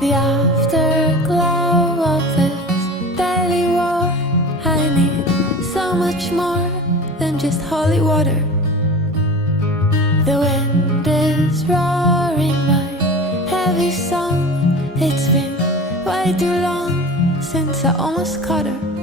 The afterglow of this daily war. I need so much more than just holy water. The wind is roaring my heavy song. It's been way too long since I almost caught her.